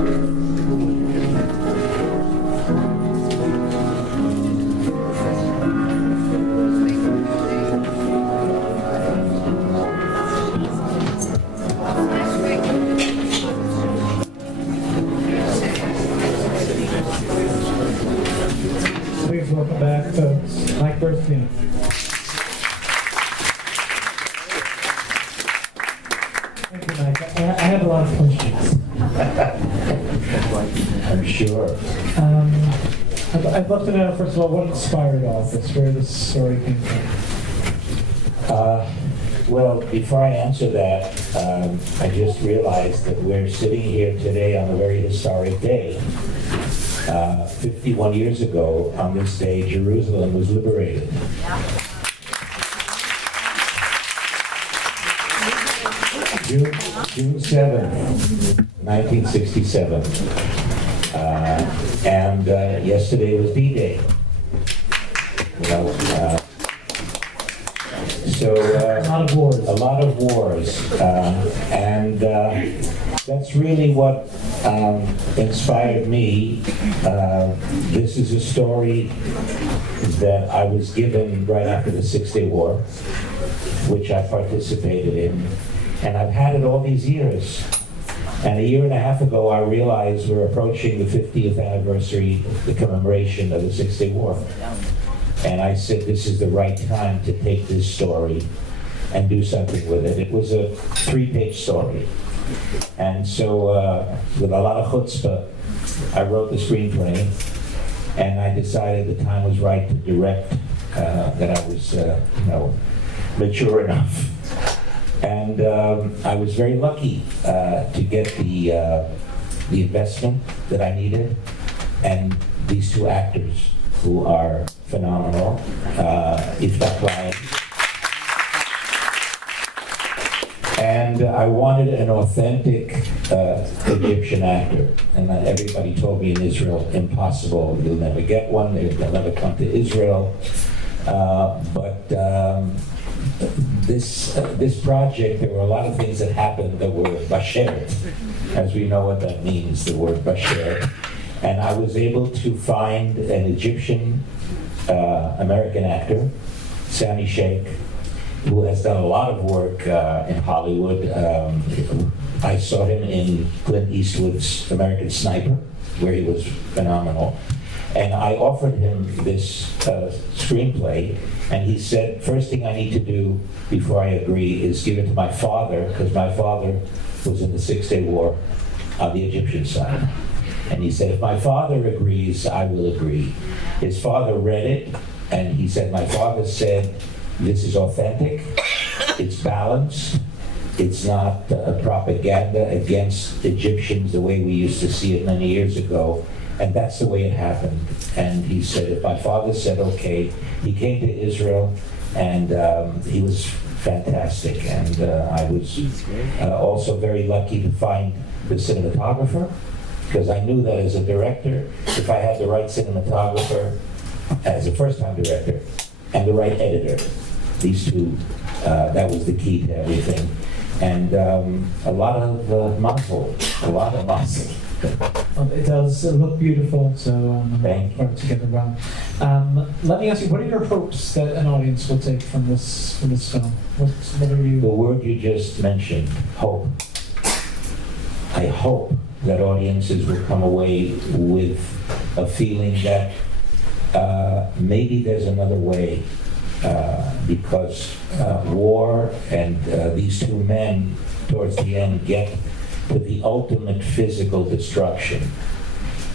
Please welcome back folks, Mike Burstyn. Thank you, Mike. I have a lot of questions. I'm sure. I'd love to know, first of all, what inspired all this, where this story came from. Well, before I answer that, I just realized that we're sitting here today on a very historic day. 51 years ago, on this day, Jerusalem was liberated. June 7th, 1967. And yesterday was D-Day. So A lot of wars. A lot of wars. And that's really what inspired me. This is a story that I was given right after the Six-Day War, which I participated in. And I've had it all these years. And a year and a half ago, I realized we're approaching the 50th anniversary, the commemoration of the Six-Day War. And I said, this is the right time to take this story and do something with it. It was a 3-page story. And so, with a lot of chutzpah, I wrote the screenplay, and I decided the time was right to direct, that I was, mature enough. And I was very lucky to get the investment that I needed, and these two actors who are phenomenal, Ifta Klein. And I wanted an authentic Egyptian actor. And everybody told me in Israel, impossible, you'll never get one, they'll never come to Israel. But this project, there were a lot of things that happened that were bashert, as we know what that means, the word bashert. And I was able to find an Egyptian American actor, Sami Sheikh, who has done a lot of work in Hollywood. I saw him in Clint Eastwood's American Sniper, where he was phenomenal. And I offered him this screenplay, and he said, first thing I need to do before I agree is give it to my father, because my father was in the Six-Day War on the Egyptian side. And he said, if my father agrees, I will agree. His father read it, and he said, my father said, this is authentic, it's balanced, it's not propaganda against Egyptians the way we used to see it many years ago. And that's the way it happened. And he said, if my father said okay, he came to Israel, and he was fantastic. And I was also very lucky to find the cinematographer, because I knew that as a director, if I had the right cinematographer, as a first-time director, and the right editor, these two, that was the key to everything. And a lot of muscle, a lot of muscle. It does look beautiful, so Thank you. put it together well. Let me ask you, what are your hopes that an audience will take from this film? What are The you? word you just mentioned, hope. I hope that audiences will come away with a feeling that maybe there's another way, because war and these two men towards the end get to the ultimate physical destruction.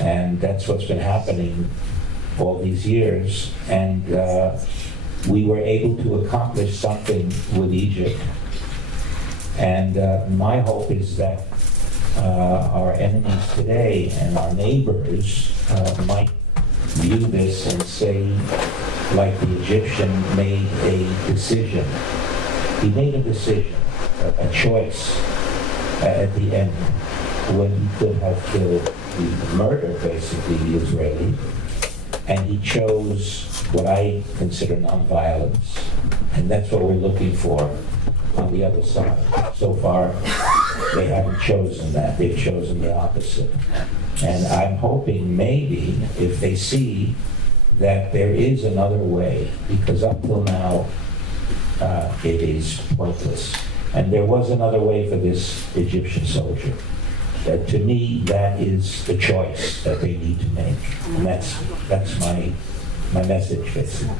And that's what's been happening all these years. And we were able to accomplish something with Egypt. And my hope is that our enemies today and our neighbors might view this and say, like the Egyptian made a decision. He made a decision, a choice at the end, when he could have killed, murdered basically the Israeli, and he chose what I consider nonviolence, and that's what we're looking for on the other side. So far, They haven't chosen that. They've chosen the opposite. And I'm hoping maybe if they see that there is another way, because up till now it is pointless. And there was another way for this Egyptian soldier. To me, that is the choice that they need to make. And that's my message, basically.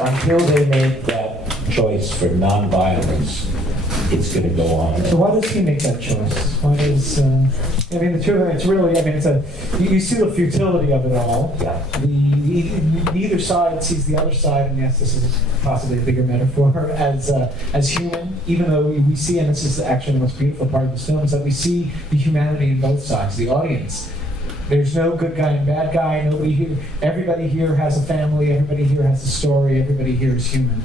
Until they make that choice for nonviolence, it's going to go on. So why does he make that choice? Why does, I mean, the two of them, it's really, I mean, you see the futility of it all. Yeah. Neither side sees the other side, and yes, this is possibly a bigger metaphor, as human, even though we see, and this is actually the most beautiful part of this film, is that we see the humanity in both sides, the audience. There's no good guy and bad guy. Nobody here. Everybody here has a family. Everybody here has a story. Everybody here is human,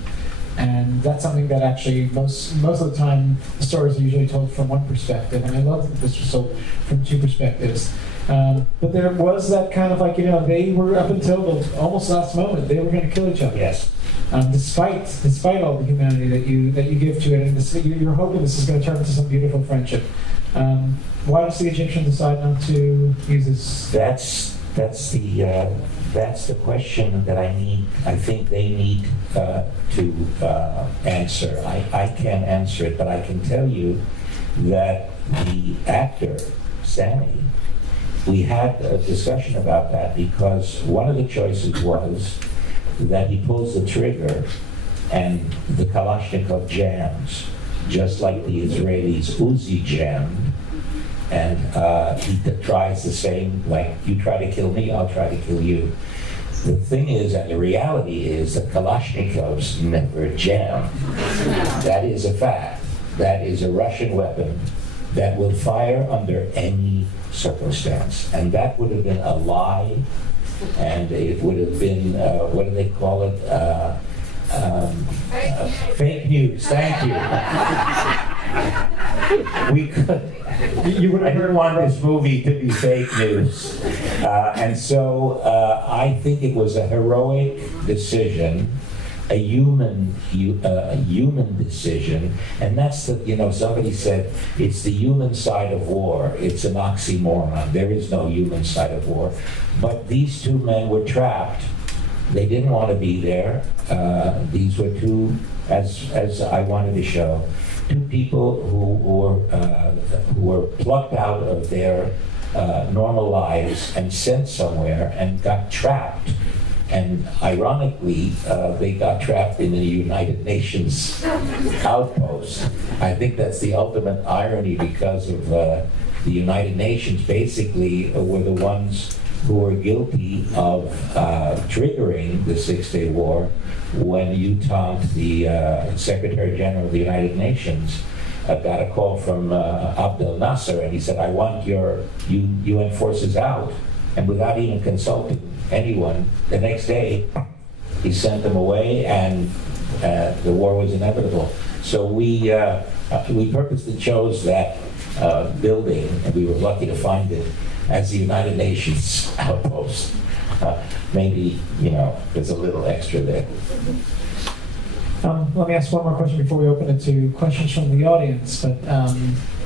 and that's something that actually most of the time the stories are usually told from one perspective. And I love that this was told from two perspectives. But there was that kind of like, you know, they were up until the almost last moment they were going to kill each other. Yes. Despite all the humanity that you give to it, and you're hoping this is going to turn into some beautiful friendship. Why does the Egyptian decide not to use this? That's the question that I think they need to answer. I can't answer it, but I can tell you that the actor, Sammy, we had a discussion about that because one of the choices was that he pulls the trigger and the Kalashnikov jams, just like the Israelis Uzi jammed. And he tries the same, like, you try to kill me, I'll try to kill you. The thing is, and the reality is, that Kalashnikovs never jam. That is a fact. That is a Russian weapon that will fire under any circumstance. And that would have been a lie, and it would have been, what do they call it? Fake news. Thank you. We could. I didn't want this movie to be fake news. And so I think it was a heroic decision, a human decision, and that's the, you know, somebody said it's the human side of war. It's an oxymoron. There is no human side of war. But these two men were trapped. They didn't want to be there. These were two, as I wanted to show, two people who were plucked out of their normal lives and sent somewhere and got trapped. And ironically, they got trapped in the United Nations outpost. I think that's the ultimate irony, because of the United Nations basically were the ones who were guilty of triggering the Six-Day War when the Secretary General of the United Nations got a call from Abdel Nasser, and he said, I want your UN forces out. And without even consulting anyone, the next day he sent them away, and the war was inevitable. So we purposely chose that building, and we were lucky to find it as the United Nations outpost. Maybe, you know, there's a little extra there. Let me ask one more question before we open it to questions from the audience. But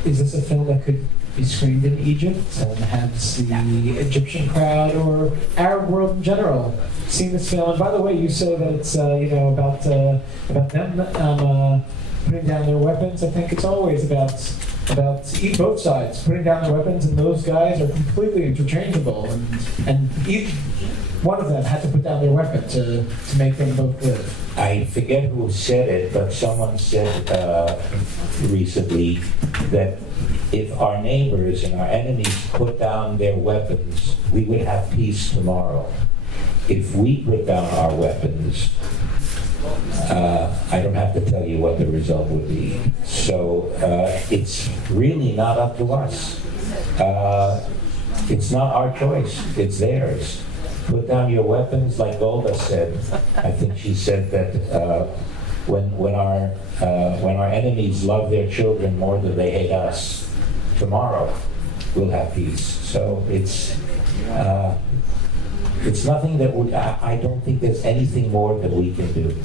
is this a film that could be screened in Egypt and has the Egyptian crowd or Arab world in general seen this film? And by the way, you say that it's about them putting down their weapons. I think it's always about both sides putting down their weapons, and those guys are completely interchangeable, and one of them had to put down their weapon to make them both live. I forget who said it, but someone said recently that if our neighbors and our enemies put down their weapons, we would have peace tomorrow. If we put down our weapons, I don't have to tell you what the result would be. So it's really not up to us. It's not our choice, it's theirs. Put down your weapons, like Golda said. I think she said that when our enemies love their children more than they hate us, tomorrow we'll have peace. So it's nothing that I don't think there's anything more that we can do.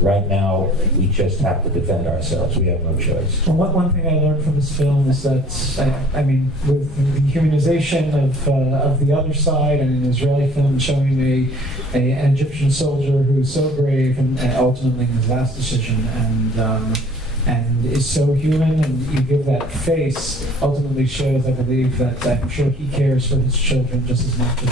right now, we just have to defend ourselves. We have no choice. Well, one thing I learned from this film is that, I mean, with the humanization of the other side, and an Israeli film showing an Egyptian soldier who's so brave and ultimately in his last decision, and is so human, and you give that face, ultimately shows, I believe, that I'm sure he cares for his children just as much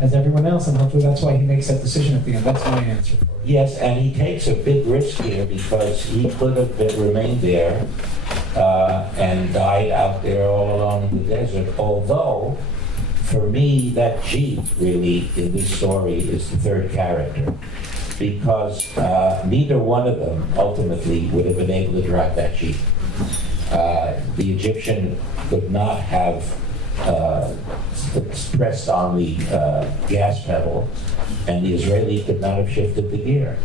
as everyone else, and hopefully that's why he makes that decision at the end. That's my answer for it. Yes, and he takes a big risk here because he could have remained there and died out there all alone in the desert, although, for me, that Jeep really, in this story, is the third character. Because neither one of them ultimately would have been able to drive that Jeep. The Egyptian could not have pressed on the gas pedal, and the Israeli could not have shifted the gear.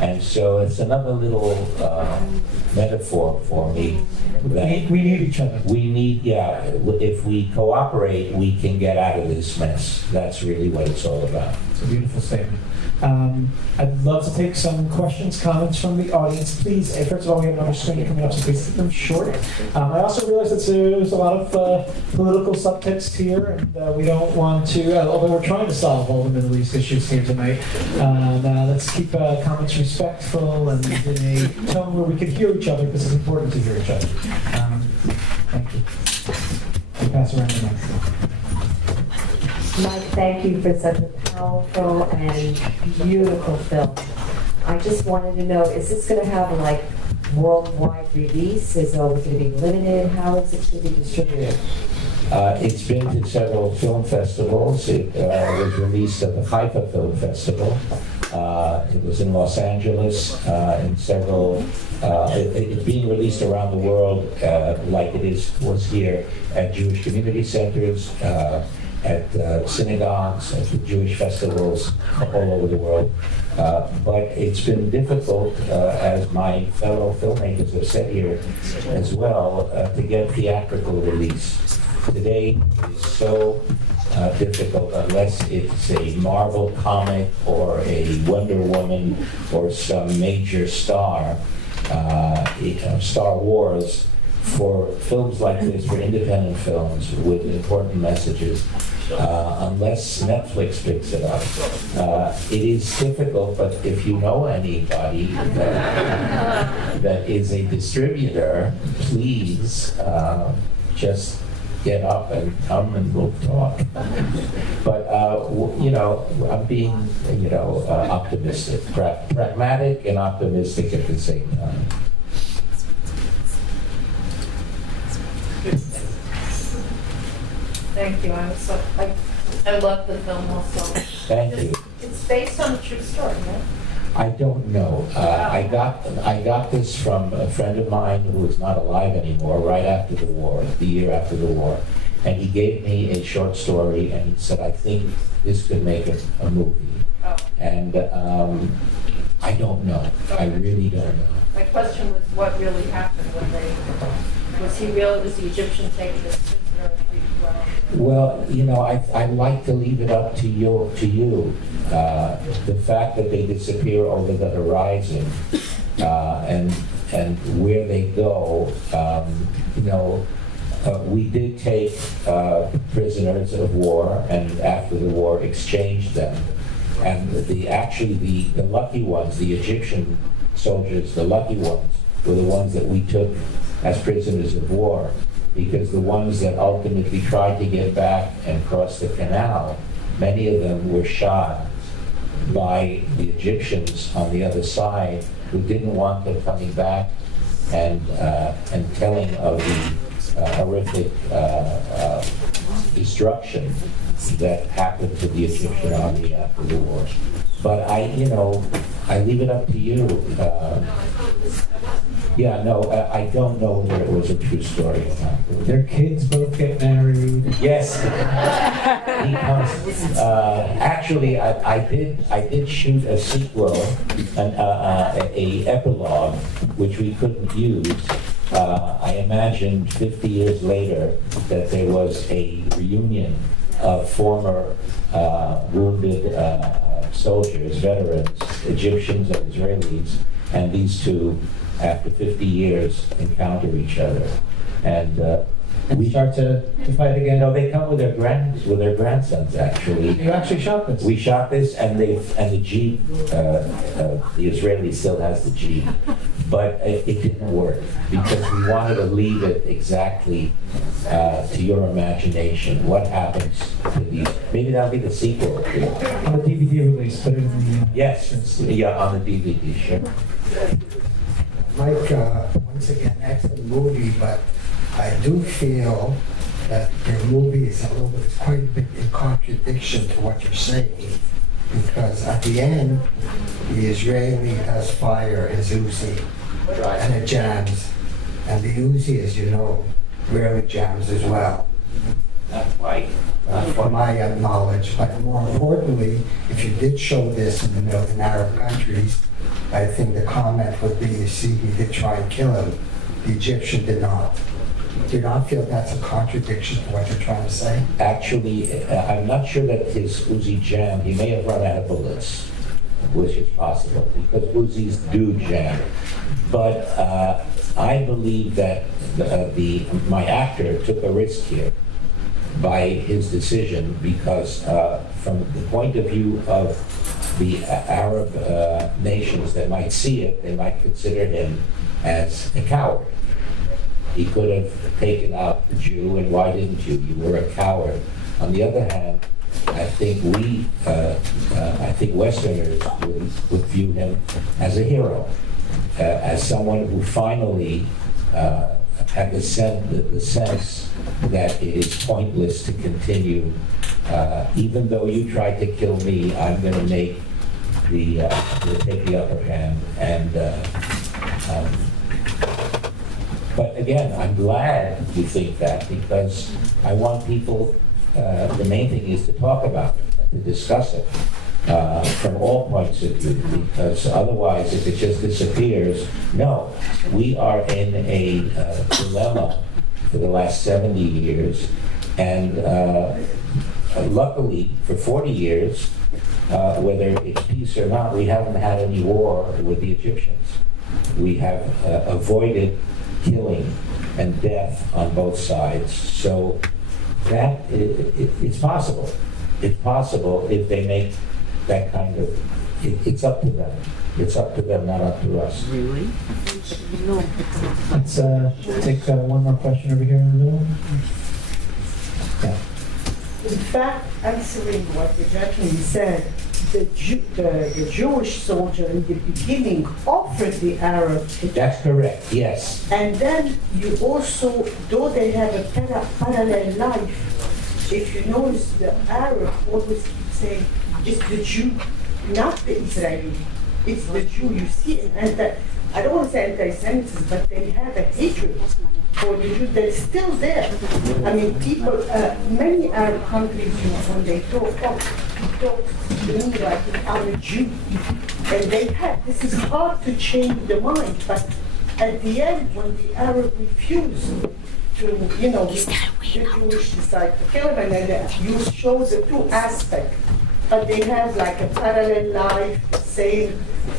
And so it's another little metaphor for me. That we need each other. We need, yeah, if we cooperate, we can get out of this mess. That's really what it's all about. It's a beautiful statement. I'd love to take some questions, comments from the audience. Please, first of all, we have another screen coming up, so please keep them short. I also realize that there's a lot of political subtext here, and we don't want to, although we're trying to solve all the Middle East issues here tonight, let's keep comments respectful and in a tone where we can hear each other, because it's important to hear each other. Thank you. I'll pass around the microphone. Mike, thank you for such a powerful and beautiful film. I just wanted to know, is this going to have like worldwide release? Is it going to be limited? How is it going to be distributed? It's been to several film festivals. It was released at the Haifa Film Festival. It was in Los Angeles, in several, it's being released around the world like it was here at Jewish community centers, at synagogues, at the Jewish festivals all over the world. But it's been difficult, as my fellow filmmakers have said here as well, to get theatrical release. Today is so difficult unless it's a Marvel comic or a Wonder Woman or some major star, Star Wars. For films like this, for independent films with important messages, unless Netflix picks it up. It is difficult, but if you know anybody that is a distributor, please just get up and come and we'll talk. But, I'm being, optimistic, pragmatic and optimistic at the same time. Thank you. I love the film also. Thank you. It's based on a true story, right? I don't know. I got this from a friend of mine who is not alive anymore, right after the war, the year after the war. And he gave me a short story, and he said, I think this could make a movie. Oh. And I don't know. I really don't know. My question was what really happened when was the Egyptian taking this prisoner and treated well? Well, I'd like to leave it up to you. The fact that they disappear over the horizon and where they go, we did take prisoners of war, and after the war exchanged them. And the lucky ones, the Egyptian soldiers, the lucky ones, were the ones that we took as prisoners of war, because the ones that ultimately tried to get back and cross the canal, many of them were shot by the Egyptians on the other side, who didn't want them coming back and telling of the horrific destruction that happened to the Egyptian army after the war. But I leave it up to you. I don't know whether it was a true story or not. Their kids both get married. Yes. Actually, I did shoot a sequel, a epilogue, which we couldn't use. I imagined 50 years later that there was a reunion of former wounded soldiers, veterans, Egyptians and Israelis, and these two, after 50 years, encounter each other. And we start to fight again. no, they come with their grandsons, actually. You actually shot this. We shot this, and the Jeep, the Israeli still has the Jeep, but it didn't work because we wanted to leave it exactly to your imagination. What happens to these? Maybe that'll be the sequel. On the DVD release, put it in the... Yes, yeah, on the DVD, sure. Mike, once again, excellent movie, but I do feel that your movie is it's quite a bit in contradiction to what you're saying, because at the end, the Israeli does fire his Uzi, and it jams, and the Uzi, as you know, rarely jams as well. Not quite. From my knowledge, but more importantly, if you did show this in in Arab countries, I think the comment would be, you see, he did try and kill him. The Egyptian did not. Do you not feel that's a contradiction to what you're trying to say? Actually, I'm not sure that his Uzi jammed. He may have run out of bullets, which is possible, because Uzis do jam. But I believe that my actor took a risk here by his decision, because from the point of view of the Arab nations that might see it, they might consider him as a coward. He could have taken out the Jew, and why didn't you? You were a coward. On the other hand, I think I think Westerners would view him as a hero, as someone who finally had the sense that it is pointless to continue. Even though you tried to kill me, I'm going to make take the upper hand. And but again, I'm glad you think that, because I want people. The main thing is to talk about it, to discuss it from all points of view, because otherwise, if it just disappears, no, we are in a dilemma for the last 70 years, and luckily, for 40 years, whether it's peace or not, we haven't had any war with the Egyptians. We have avoided killing and death on both sides. So that it's possible. It's possible if they make that kind of. It's up to them. It's up to them, not up to us. Really? No. Let's take one more question over here in the middle. Yeah. In fact, answering what the gentleman said, the Jewish soldier in the beginning offered the Arab. That's correct, yes. And then you also, though they have a parallel life, if you notice, the Arab always keep saying, it's the Jew, not the Israeli. It's the Jew. You see, I don't want to say anti-Semitism, but they have a hatred for the Jew. They're still there. I mean, people, many Arab countries, when they talk to me like, I'm a Jew. And they have, this is hard to change the mind, but at the end, when the Arab refuse to, the Jewish decide to kill him, and then you show the two aspects. But they have like a parallel life, the same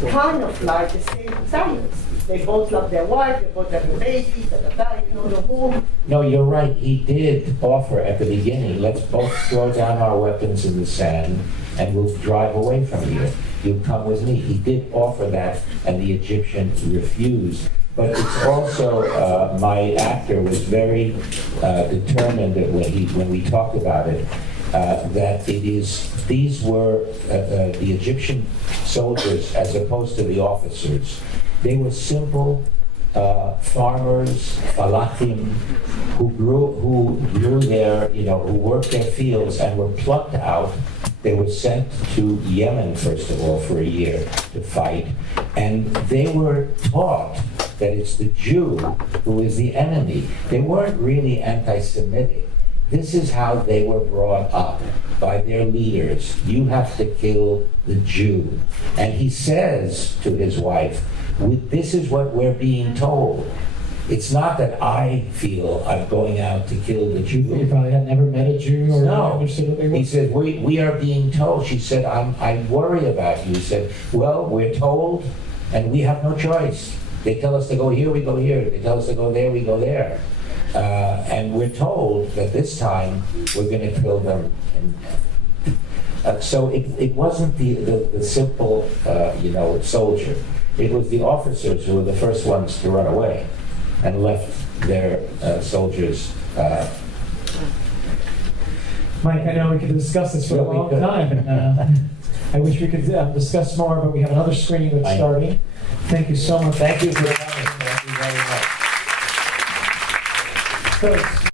kind of life, the same science. They both love their wife, they both have a baby, the whole. No, you're right. He did offer at the beginning, let's both throw down our weapons in the sand and we'll drive away from you. You come with me. He did offer that, and the Egyptian refused. But it's also, my actor was very determined that when we talked about it, that these were the Egyptian soldiers as opposed to the officers. They were simple farmers, falafim, who grew their, who worked their fields and were plucked out. They were sent to Yemen, first of all, for a year to fight. And they were taught that it's the Jew who is the enemy. They weren't really anti-Semitic. This is how they were brought up by their leaders. You have to kill the Jew. And he says to his wife, this is what we're being told. It's not that I feel I'm going out to kill the You Jew. probably had never met a Jew or No. understood what they were. He said, we are being told. She said, I worry about you. He said, well, we're told, and we have no choice. They tell us to go here, we go here. They tell us to go there, we go there. And we're told that this time we're going to kill them. So it wasn't the simple, soldier. It was the officers who were the first ones to run away and left their soldiers. Mike, I know we could discuss this for a long time, and I wish we could discuss more, but we have another screening that's starting. Thank you so much. Thank you for coming. Thank you very much. So,